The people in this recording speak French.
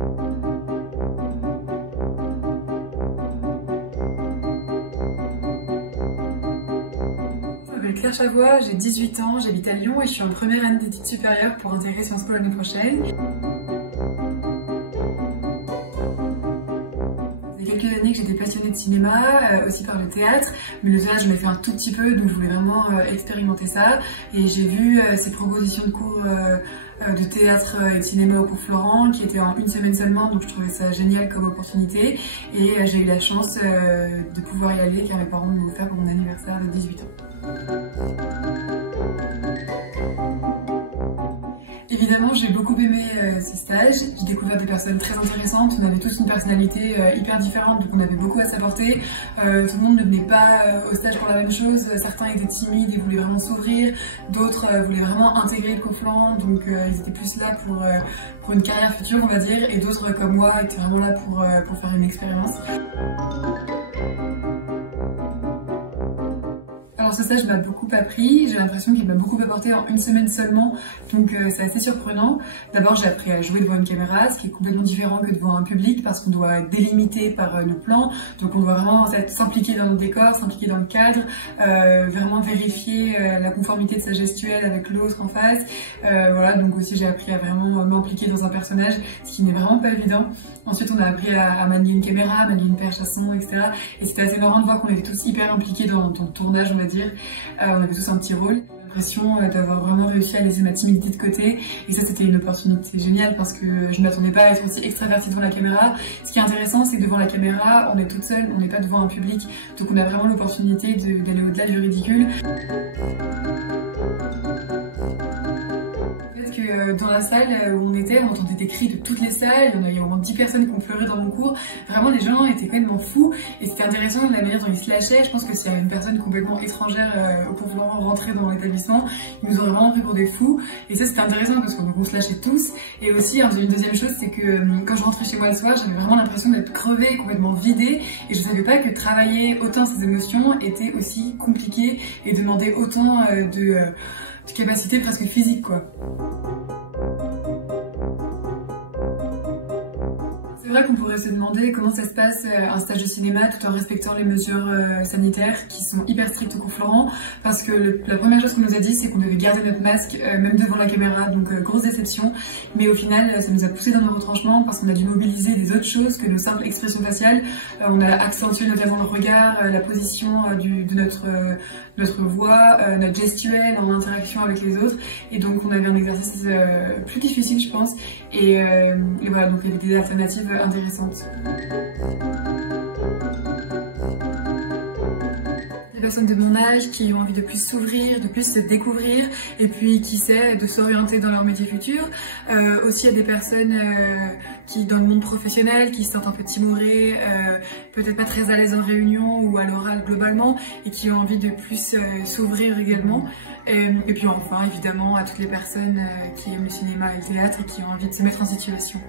Je m'appelle Claire Chavois, j'ai 18 ans, j'habite à Lyon et je suis en première année d'études supérieures pour intégrer Sciences Po l'année prochaine. Il y a quelques années que j'étais passionnée de cinéma, aussi par le théâtre, mais le théâtre je l'ai fait un tout petit peu, donc je voulais vraiment expérimenter ça. Et j'ai vu ces propositions de cours de théâtre et de cinéma au cours Florent, qui étaient en une semaine seulement, donc je trouvais ça génial comme opportunité. Et j'ai eu la chance de pouvoir y aller car mes parents m'ont offert pour mon anniversaire de 18 ans. Évidemment, j'ai beaucoup aimé ce stage. J'ai découvert des personnes très intéressantes. On avait tous une personnalité hyper différente, donc on avait beaucoup à s'apporter. Tout le monde ne venait pas au stage pour la même chose. Certains étaient timides et voulaient vraiment s'ouvrir. D'autres voulaient vraiment intégrer le Conflent, donc ils étaient plus là pour une carrière future, on va dire. Et d'autres, comme moi, étaient vraiment là pour faire une expérience. Alors ce stage m'a beaucoup appris, j'ai l'impression qu'il m'a beaucoup apporté en une semaine seulement, donc c'est assez surprenant. D'abord j'ai appris à jouer devant une caméra, ce qui est complètement différent que devant un public parce qu'on doit être délimité par nos plans, donc on doit vraiment s'impliquer dans le décor, s'impliquer dans le cadre, vraiment vérifier la conformité de sa gestuelle avec l'autre en face. Voilà, donc aussi j'ai appris à vraiment m'impliquer dans un personnage, ce qui n'est vraiment pas évident. Ensuite on a appris à manier une caméra, manier une perche à son, etc. Et c'était assez marrant de voir qu'on était tous hyper impliqués dans le tournage, on va dire. On avait tous un petit rôle. J'ai l'impression d'avoir vraiment réussi à laisser ma timidité de côté et ça c'était une opportunité géniale parce que je ne m'attendais pas à être aussi extravertie devant la caméra. Ce qui est intéressant c'est que devant la caméra on est toute seule, on n'est pas devant un public, donc on a vraiment l'opportunité d'aller au-delà du ridicule. Dans la salle où on était, on entendait des cris de toutes les salles, il y a au moins 10 personnes qui ont pleuré dans mon cours. Vraiment les gens étaient complètement fous et c'était intéressant la manière dont ils se lâchaient. Je pense que s'il y avait une personne complètement étrangère au cours Florent rentrer dans l'établissement, ils nous auraient vraiment pris pour des fous. Et ça c'était intéressant parce qu'on se lâchait tous. Et aussi une deuxième chose c'est que quand je rentrais chez moi le soir, j'avais vraiment l'impression d'être crevée, complètement vidée et je savais pas que travailler autant ces émotions était aussi compliqué et demandait autant de capacité presque physique quoi. C'est vrai qu'on pourrait se demander comment ça se passe un stage de cinéma tout en respectant les mesures sanitaires qui sont hyper strictes au cours Florent parce que la première chose qu'on nous a dit c'est qu'on devait garder notre masque même devant la caméra, donc grosse déception, mais au final ça nous a poussé dans nos retranchements parce qu'on a dû mobiliser des autres choses que nos simples expressions faciales. On a accentué notamment le regard, la position de notre voix, notre gestuelle en interaction avec les autres et donc on avait un exercice plus difficile je pense et voilà, donc il y avait des alternatives intéressantes. Des personnes de mon âge qui ont envie de plus s'ouvrir, de plus se découvrir et puis qui sait de s'orienter dans leur métier futur. Aussi il y a des personnes qui dans le monde professionnel qui se sentent un peu timorées, peut-être pas très à l'aise en réunion ou à l'oral globalement et qui ont envie de plus s'ouvrir également. Et puis enfin évidemment à toutes les personnes qui aiment le cinéma et le théâtre et qui ont envie de se mettre en situation.